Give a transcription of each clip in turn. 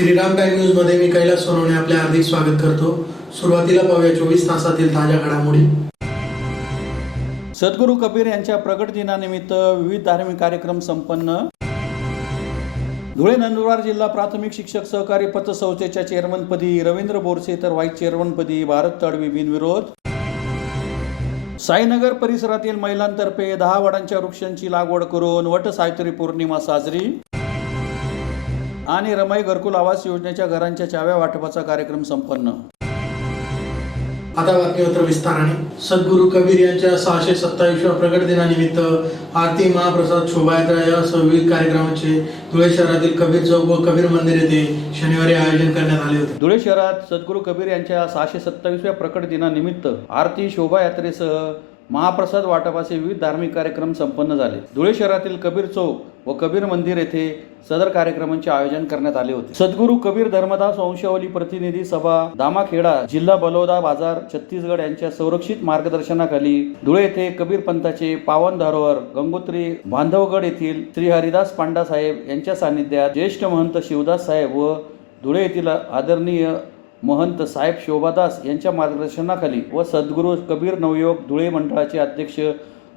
Shriram time news मध्ये मी कैलास सोनवणे आपले हार्दिक स्वागत करतो। सुरुवातीला पाहूया 24 तासातील ताज्या घडामोडी। सद्गुरू कबीर यांच्या प्रगट दिनानिमित्त विविध धार्मिक कार्यक्रम संपन्न। धुळे नंदुरबार जिल्हा प्राथमिक शिक्षक सहकारी पतसंस्थेच्या चेअरमनपदी रवींद्र बोरसे तर व्हाईस चेअरमनपदी भारत तडवी बिनविरोध। साईनगर परिसरातील महिलांतर्फे 10 वडांच्या वृक्षांची लागवड करून वट सावित्री पौर्णिमा साजरी। आणि रमाई घरकुल आवास योजनेच्या घरांच्या चाव्या वाटपाचा कार्यक्रम संपन्न। आता बातमीपत्र विस्ताराने। सद्गुरू कबीर यांच्या 627व्या प्रगट दिनानिमित्त आरती महाप्रसाद शोभायात्रा यासह विविध कार्यक्रमांचे धुळे शहरातील कबीर चौक व कबीर मंदिर येथे शनिवारी आयोजन करण्यात आले होते। धुळे शहरात सद्गुरू कबीर यांच्या 627व्या प्रकट दिनानिमित्त आरती शोभायात्रेसह महाप्रसाद वाटपाचे विविध धार्मिक कार्यक्रम संपन्न झाले। धुळे शहरातील कबीर चौक व कबीर मंदिर येथे सदर कार्यक्रमांचे आयोजन करण्यात आले होते। सद्गुरू कबीर धर्मदास वंशावली प्रतिनिधी सभा दामाखेडा जिल्हा बलौदा बाजार छत्तीसगड यांच्या संरक्षित मार्गदर्शनाखाली धुळे येथे कबीर पंथाचे पावन धरोहर गंगोत्री बांधवगड येथील श्री हरिदास पांडा साहेब यांच्या सानिध्यात ज्येष्ठ महंत शिवदास साहेब व धुळे येथील आदरणीय महंत साहेब शोभादास यांच्या मार्गदर्शनाखाली व सद्गुरू कबीर नवयोग धुळे मंडळाचे अध्यक्ष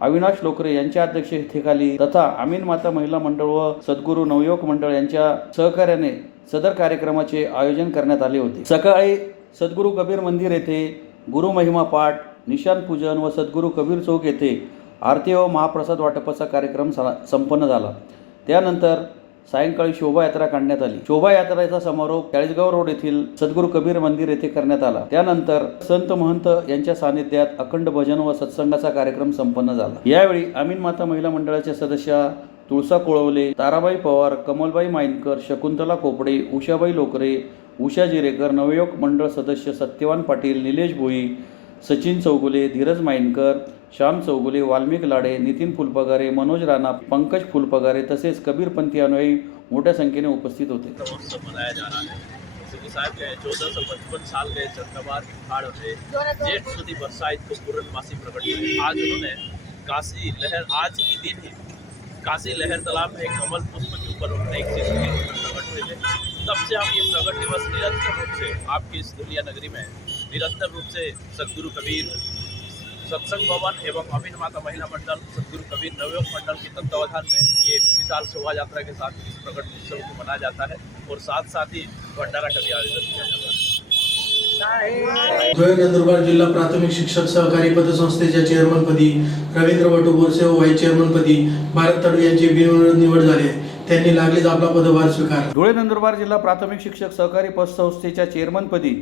अविनाश लोकरे यांच्या अध्यक्षतेखाली तथा आमीन माता महिला मंडळ व सद्गुरू नवयोग मंडळ यांच्या सहकार्याने सदर कार्यक्रमाचे आयोजन करण्यात आले होते। सकाळी सद्गुरू कबीर मंदिर येथे गुरु महिमा पाठ, निशान पूजन व सद्गुरू कबीर चौक येथे आरती व महाप्रसाद वाटपाचा कार्यक्रम संपन्न झाला। त्यानंतर सायंकाळी शोभायात्रा काढण्यात आली। शोभायात्रेचा समारोप चाळीसगाव रोड येथील सद्गुरू कबीर मंदिर येथे करण्यात आला। त्यानंतर संत महंत यांच्या सानिध्यात अखंड भजन व सत्संगाचा कार्यक्रम संपन्न झाला। यावेळी आमीन माता महिला मंडळाच्या सदस्या तुळसा कोळवले, ताराबाई पवार, कमलबाई माइनकर, शकुंतला कोपडे, उषाबाई लोकरे, उषा जिरेकर, नवयोग मंडळ सदस्य सत्यवान पाटील, निलेश भोई, सचिन चौगुले, धीरज माइनकर, श्याम चौगुले, वाल्मिक लाडे, नितीन फुलपगारे, मनोज राणा, पंकज फुलपगारे तसेच कबीरपंथी अनुयायी मोठ्या संख्येने उपस्थित होते। मनाया जा रहा है साहब के 1455 साल के चंद्रवार पहाड़ से जेठ सुधी बरसाइत को पूर्णमासी प्रकट हुए। आज उन्होंने काशी लहर आज ही दिन ही काशी लहर तालाब में कमल पुष्प के ऊपर उन्होंने एक चीज प्रकट हुए थे। तब से हम ये प्रकट दिवस निरंतर रूप से आपकी इस दुनिया नगरी में निरंतर रूप से सद्गुरू कबीर सत्संग भवन एवं आमीन माता महिला मंडल सद्गुरू कबीर नवयोग मंडल के तत्वावधान में ये विशाल शोभा यात्रा के साथ इस प्रकट उत्सव को मनाया जाता है और साथ ही भंडारा का भी आयोजन किया जाता है। धुळे नंदुरबार जिल्हा प्राथमिक शिक्षक सहकारी पतसंस्थेच्या चेअरमनपदी रवींद्र बटू बोरसे व व्हाईस चेअरमनपदी भारत तडवी यांची बिनविरोध निवड झाली आहे। त्यांनी लागलीच आपला पदभार स्वीकारला। धुळे नंदुरबार जिल्हा प्राथमिक शिक्षक सहकारी पतसंस्थेच्या चेअरमनपदी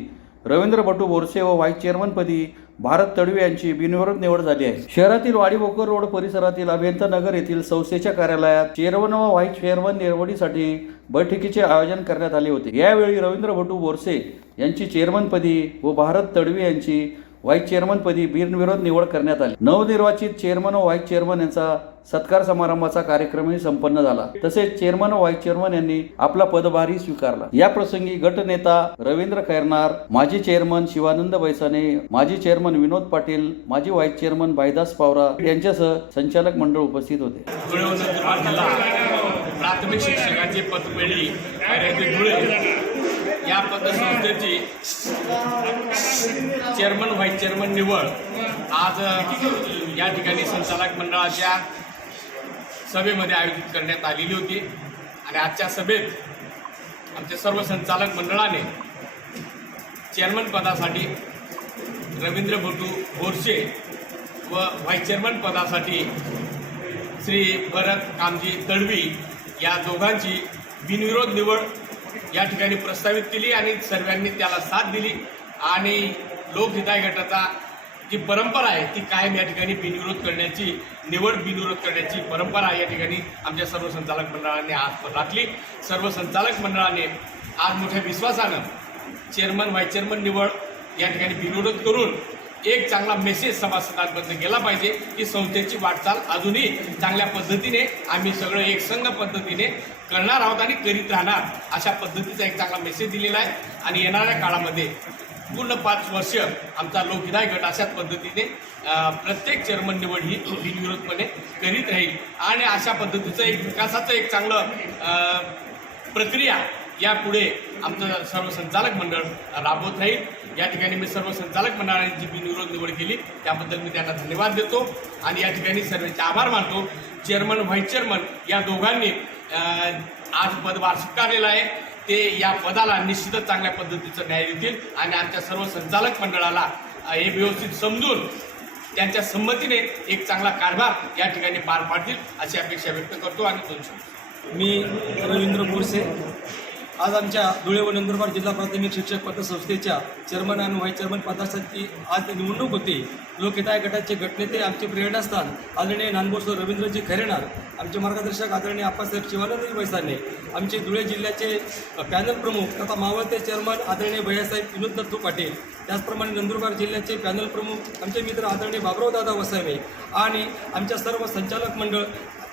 रवींद्र बटू बोरसे व व्हाईस चेअरमनपदी भारत तडवी यांची बिनविरोध निवड झाली आहे। शहरातील वाडीभोकर रोड परिसरातील अभियंता नगर येथील संस्थेच्या कार्यालयात चेअरमन व व्हाईस चेअरमन निवडीसाठी बैठकीचे आयोजन करण्यात आले होते। यावेळी रवींद्र बटू बोरसे यांची चेअरमनपदी व भारत तडवी यांची व्हाईस चेअरमनपदी बिनविरोध निवड करण्यात आली। नवनिर्वाचित चेअरमन व व्हाईस चेअरमन यांचा सत्कार समारंभाचा कार्यक्रमही संपन्न झाला। तसेच चेअरमन व व्हाईस चेअरमन यांनी आपला पदभारही स्वीकारला। या प्रसंगी गटनेता रवींद्र खैरनार, माजी चेअरमन शिवानंद बैसाने, माजी चेअरमन विनोद पाटील, माजी व्हाईस चेअरमन भाईदास पावरा यांच्यासह संचालक मंडळ उपस्थित होते। प्राथमिक शिक्षकांची पतपेढी धुळे या पतसंस्थेची चेअरमन व्हाईस चेअरमन निवड आज या ठिकाणी संचालक मंडळाच्या सभेमध्ये आयोजित करण्यात आलेली होती आणि आजच्या सभेत आमच्या सर्व संचालक मंडळाने चेअरमन पदासाठी रवींद्र बटू बोरसे व व्हाईस चेअरमन पदासाठी श्री भरत कामजी तडवी या दोघांची बिनविरोध निवड या ठिकाणी प्रस्तावित केली आणि सर्वांनी त्याला साथ दिली आणि लोकहिताय गटाचा जी परंपरा आहे ती कायम या ठिकाणी बिनविरोध करण्याची निवड बिनविरोध करण्याची परंपरा या ठिकाणी आमच्या सर्व संचालक मंडळाने आज राखली। सर्व संचालक मंडळाने आज मोठ्या विश्वासानं चेअरमन व्हाईस चेअरमन निवड या ठिकाणी बिनविरोध करून एक चांगला मेसेज सभासदांपर्यंत गेला पाहिजे की संस्थेची वाटचाल अजूनही चांगल्या पद्धतीने आम्ही सगळं एकसंघ पद्धतीने करणार आहोत आणि करीत राहणार अशा पद्धतीचा एक चांगला मेसेज दिलेला आहे आणि येणाऱ्या काळामध्ये पूर्ण 5 वर्ष आमचा लोकहिताय गट अशाच पद्धतीने प्रत्येक चेअरमन निवड ही बिनविरोधपणे करीत राहील आणि अशा पद्धतीचं एक विकासाचं एक चांगलं प्रक्रिया यापुढे आमचं सर्व संचालक मंडळ राबवत राहील। या ठिकाणी मी सर्व संचालक मंडळाने जी बिनविरोध निवड केली त्याबद्दल मी त्यांना धन्यवाद देतो आणि या ठिकाणी सर्वांचे आभार मानतो। चेअरमन व्हाईस चेअरमन या दोघांनी आज पदभार स्वीकारलेला आहे, ते या पदाला निश्चितच चांगल्या पद्धतीचं न्याय देतील आणि आमच्या सर्व संचालक मंडळाला हे व्यवस्थित समजून त्यांच्या संमतीने एक चांगला कारभार या ठिकाणी पार पाडतील अशी अपेक्षा व्यक्त करतो आणि 2 शब्द। मी रवींद्र बोरसे आज आमच्या धुळे व नंदुरबार जिल्हा प्राथमिक शिक्षक पतसंस्थेच्या चेअरमन आणि व्हाईस चेअरमन पदासाठी आज निवडणूक होती। लोकहिताय गटाचे गटनेते आमचे प्रेरणास्थान आदरणीय नानबोसो रवींद्रजी खैरेनार, आमचे मार्गदर्शक आदरणीय आप्पासाहेब शिवानंदजी वैसाने, आमचे धुळे जिल्ह्याचे पॅनल प्रमुख तथा मावळते चेअरमन आदरणीय भैयासाहेब विनोद दत्तू पाटील, त्याचप्रमाणे नंदुरबार जिल्ह्याचे पॅनल प्रमुख आमचे मित्र आदरणीय बाबराव दादा वसावे आणि आमच्या सर्व संचालक मंडळ,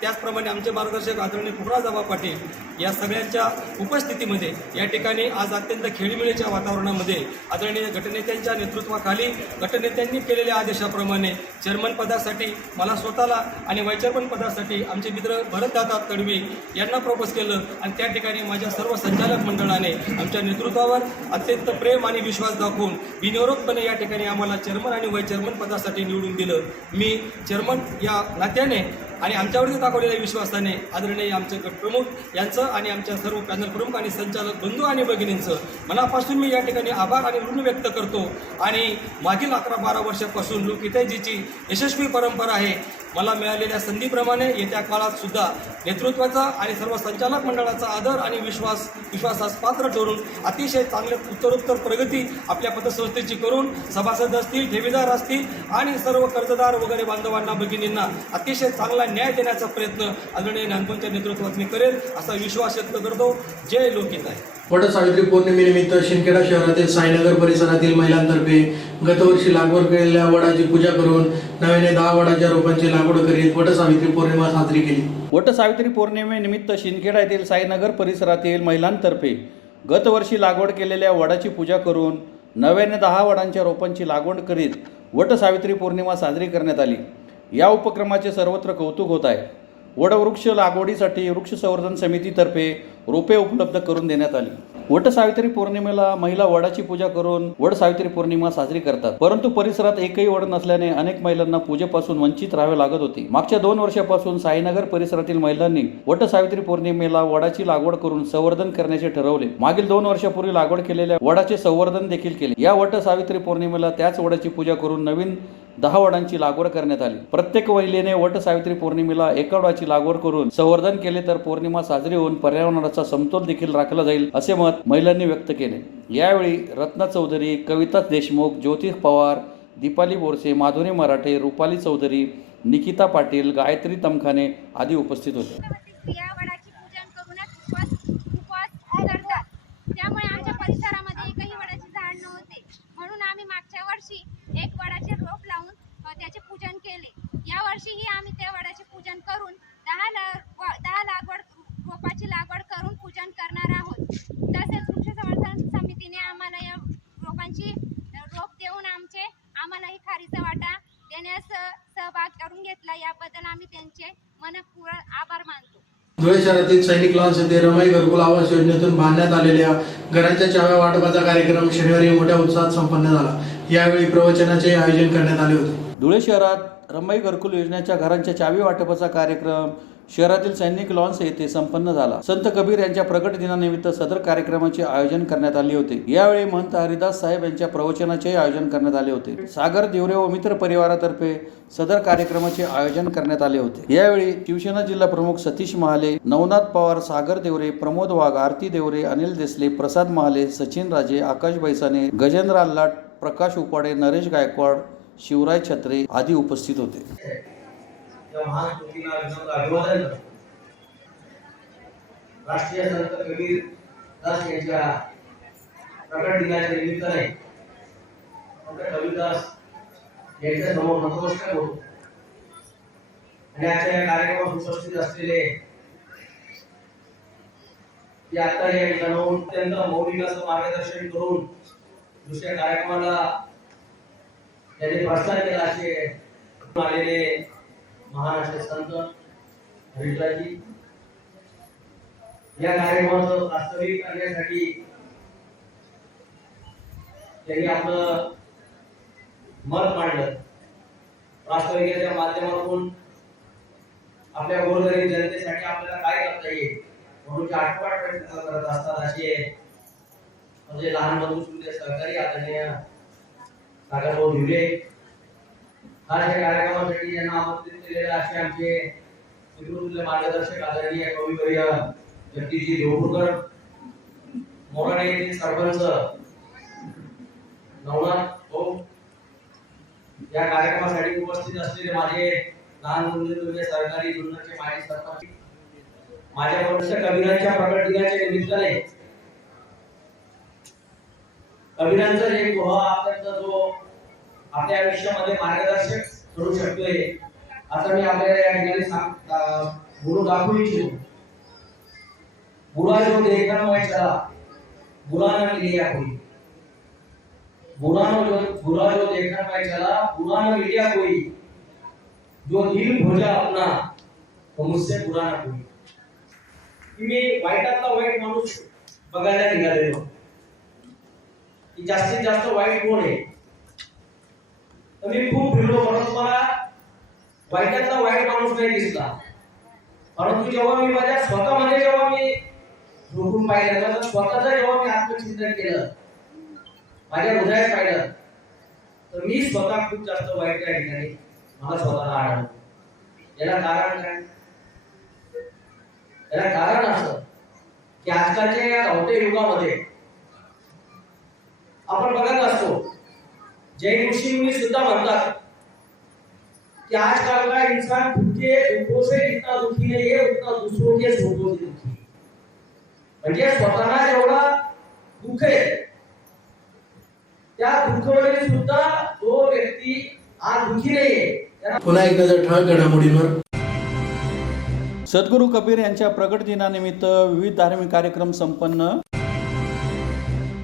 त्याचप्रमाणे आमचे मार्गदर्शक आदरणीय कुबराजाबा पाटील या सगळ्यांच्या उपस्थितीमध्ये या ठिकाणी आज अत्यंत खेळीमेळीच्या वातावरणामध्ये आदरणीय गटनेत्यांच्या नेतृत्वाखाली गटनेत्यांनी केलेल्या आदेशाप्रमाणे चेअरमन पदासाठी मला स्वतःला आणि व्हाईस चेअरमन पदासाठी आमचे मित्र भरतदादा तडवी यांना प्रपोज केलं आणि त्या ठिकाणी माझ्या सर्व संचालक मंडळाने आमच्या नेतृत्वावर अत्यंत प्रेम आणि विश्वास दाखवून बिनविरोधपणे या ठिकाणी आम्हाला चेअरमन आणि व्हाईस चेअरमन पदासाठी निवडून दिलं। मी चेअरमन या नात्याने आणि आमच्यावरती दाखवलेल्या विश्वासाने आदरणीय आमचे गटप्रमुख यांचं आणि आमच्या सर्व पॅनल प्रमुख आणि संचालक बंधू आणि भगिनींचं मनापासून मी या ठिकाणी आभार आणि ऋण व्यक्त करतो आणि मागील 11-12 वर्षापासून लोकहितैषीची यशस्वी परंपरा आहे। मला मिळालेल्या संधीप्रमाणे येत्या काळात सुद्धा नेतृत्वाचा आणि सर्व संचालक मंडळाचा आदर आणि विश्वासास पात्र ठरून अतिशय चांगले उत्तरोत्तर प्रगती आपल्या पतसंस्थेची करून सभासद असतील, ठेवीदार असतील आणि सर्व कर्जदार वगैरे बांधवांना भगिनींना अतिशय चांगला न्याय देण्याचा प्रयत्न आदरणीय नानपंच्या नेतृत्वात मी करेल असा विश्वास व्यक्त करतो। जय लोकहिताय। वटसावित्री पौर्णिमेनिमित्त शिंदखेडा शहरातील साईनगर परिसरातील महिलांतर्फे गतवर्षी लागवड केलेल्या वडाची पूजा करून नव्याने 10 वडाच्या रोपांची लागवड करीत वटसावित्री पौर्णिमा साजरी केली। वटसावित्री पौर्णिमेनिमित्त शिंदखेडा येथील साईनगर परिसरातील महिलांतर्फे गतवर्षी लागवड केलेल्या वडाची पूजा करून नव्याने 10 वडांच्या रोपांची लागवड करीत वटसावित्री पौर्णिमा साजरी करण्यात आली। या उपक्रमाचे सर्वत्र कौतुक होत आहे। वडवृक्ष लागवडीसाठी वृक्ष संवर्धन समितीतर्फे रोपे उपलब्ध करून देण्यात आली। वटसावित्री पौर्णिमेला महिला वडाची पूजा करून वटसावित्री पौर्णिमा साजरी करतात, परंतु परिसरात एकही वड नसल्याने अनेक महिलांना पूजेपासून वंचित राहावे लागत होते। मागच्या 2 वर्षापासून साईनगर परिसरातील महिलांनी वटसावित्री पौर्णिमेला वडाची लागवड करून संवर्धन करण्याचे ठरवले। मागील 2 वर्षापूर्वी लागवड केलेल्या वडाचे संवर्धन देखील केले। या वटसावित्री पौर्णिमेला त्याच वडाची पूजा करून नवीन 10 वडांची लागवड करण्यात आली। प्रत्येक महिलेने वटसावित्री पौर्णिमेला 1 वडाची लागवड करून संवर्धन केले तर पौर्णिमा साजरी होऊन पर्यावरणाचा समतोल देखील राखला जाईल असे मत महिलांनी व्यक्त केले। यावेळी रत्ना चौधरी, कविता देशमुख, ज्योती पवार, दीपाली बोरसे, माधुरी मराठे, रुपाली चौधरी, निकिता पाटील, गायत्री तमखाने आदी उपस्थित होते। वडाची पूजन करूनच उपवास करतात, त्यामुळे आमच्या परिसरामध्ये एकही वडाचे झाड नव्हते, म्हणून आम्ही मागच्या वर्षी 1 वडाचे रोप लावून त्याचे पूजन केले। या वर्षीही आम्ही त्या वडाचे पूजन करून 10 लागवड रोपाची लागवड करून पूजन करणार आहोत। तसेच वृक्ष संवर्धन समितीने आम्हाला या रोपांची रोप देऊन आम्हाला ही खारीचा वाटा देण्यास सहभाग करून घेतला, याबद्दल आम्ही त्यांचे मनपूर्वक आभार मानतो। धुळे शहरातील सैनिक लॉन्स येथे रमाई घरकुल आवास योजनेतून बांधण्यात आलेल्या घरांच्या चाव्या वाटपाचा कार्यक्रम शनिवारी मोठ्या उत्साहात संपन्न झाला। यावेळी प्रवचनाचे आयोजन करण्यात आले होते। धुळे शहरात रमाई घरकुल योजनेच्या घरांच्या चावी वाटपाचा कार्यक्रम शहरातील सैनिक लॉन्स येथे संपन्न झाला। संत कबीर यांच्या प्रकट दिनानिमित्त सदर कार्यक्रमाचे आयोजन करण्यात आले होते। यावेळी महंत हरिदास साहेब यांच्या प्रवचनाचे आयोजन करण्यात आले होते। सागर देवरे व मित्र परिवारातर्फे सदर कार्यक्रमाचे आयोजन करण्यात आले होते। यावेळी शिवसेना जिल्हा प्रमुख सतीश महाले, नवनाथ पवार, सागर देवरे, प्रमोद वाघ, आरती देवरे, अनिल देसले, प्रसाद महाले, सचिन राजे, आकाश बैसाने, गजेंद्र आल्लाट, प्रकाश उपाडे, नरेश गायकवाड, शिवराय छत्रे आदी उपस्थित होते। महान कृतीला अभिवादन करतो। राष्ट्रीय संत कबीर दास यांच्या प्रकट दिनाच्या निमित्ताने संत कबीरदास यांच्या समोर नतमस्तक होतो आणि आजच्या या कार्यक्रमात उपस्थित असलेले आता या ठिकाणी अत्यंत मौलिक असं मार्गदर्शन करून दुसऱ्या कार्यक्रमाला त्यांनी प्रस्थान केला असे आलेले महान असे संत हरिदासजी या कार्यक्रमाचं वास्तविक करण्यासाठी त्यांनी आपलं मत मांडलं. राष्ट्रवादीच्या माध्यमातून आपल्या गोरगरीब जनतेसाठी आपल्याला काय करता येईल म्हणून आठवण प्रयत्न करत असतात. असे म्हणजे लहान बंधू सुद्धा सहकारी आदरणीय काकाभाऊ भिवले हा या कार्यक्रमासाठी यांना आमंत्रित केलेले असे आमचे पितृतुल्य मार्गदर्शक आदरणीय कविवर्य जगदीशजी देवपूरकर, मोराणे येथील सरपंच नवनाथ भाऊ, या कार्यक्रमासाठी उपस्थित असलेले माझे लहान मुले सरकारी जुन्नरचे माजी सरपंच, माझ्या वर्ष कबीरांच्या प्रकट दिनाच्या निमित्ताने कबीरांचा जे आपल्याचा जो आपल्या आयुष्यामध्ये मार्गदर्शक ठरू शकतोय आता मी आपल्याला या ठिकाणी बोलून दाखवू इच्छितो. बुरा जो देखना मैं चला बुरा न मिलिया कोई, बुरा जो देखना मैं चला बुरा न मिलिया कोई, जो दिल खोजा अपना तो मुझसे बुरा ना कोई. मी वाईटातला वाईट माणूस बघायला निघालेलो की जास्तीत जास्त वाईट कोण आहे. तर मी खूप फिरलो परंतु मला वाईटातला वाईट माणूस नाही दिसला. परंतु जेव्हा मी माझ्या स्वतःमध्ये जेव्हा मी झोपून पाहिलं, माझं स्वतःचं जेव्हा मी आत्मचिंतन केलं, माझ्या हृदयात पाहिलं, तर मी स्वतः खूप जास्त वाईट त्या ठिकाणी मला स्वतःला आढळलं. याला कारण काय? याला कारण असं की आजकालच्या या धावत्या युगामध्ये आपण बघत असतो, जैन ऋषीमुनी सुद्धा म्हणतात कि आजकल का इंसान खुद के दुखों से जितना दुखी नहीं है उतना दूसरों के सुखों से दुखी. म्हणजे स्वतःला जेवढा दुःख आहे त्या दुःखामध्ये सुद्धा जो व्यक्ती आज दुखी नाहीये. पुन्हा एक नजर ठळक घडामोडींवर. सद्गुरू कबीर यांच्या प्रगट दिनानिमित्त विविध धार्मिक कार्यक्रम संपन्न.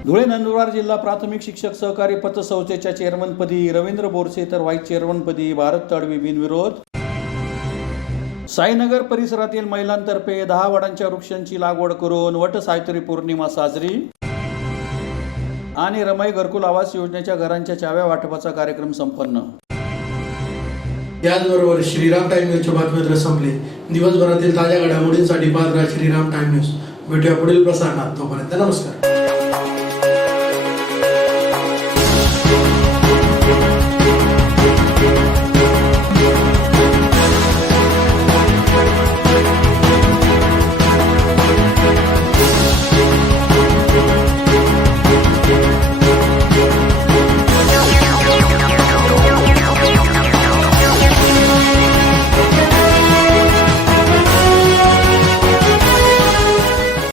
धुळे नंदुरबार जिल्हा प्राथमिक शिक्षक सहकारी पतसंस्थेच्या चेअरमनपदी रवींद्र बोरसे तर व्हाईस चेअरमनपदी भारत तडवी बिनविरोध. साईनगर परिसरातील महिलांतर्फे 10 वडांच्या वृक्षांची लागवड करून वट सावित्री पौर्णिमा साजरी. आणि रमाई घरकुल आवास योजनेच्या घरांच्या चाव्या वाटपाचा कार्यक्रम संपन्न. याचबरोबर श्रीराम टाइम न्यूजच्या बातमीपत्र संपले. दिवसभरातील ताज्या घडामोडींसाठी पाहत राहा श्रीराम टाइम न्यूज. भेटूया पुढील प्रसारणात. तोपर्यंत नमस्कार.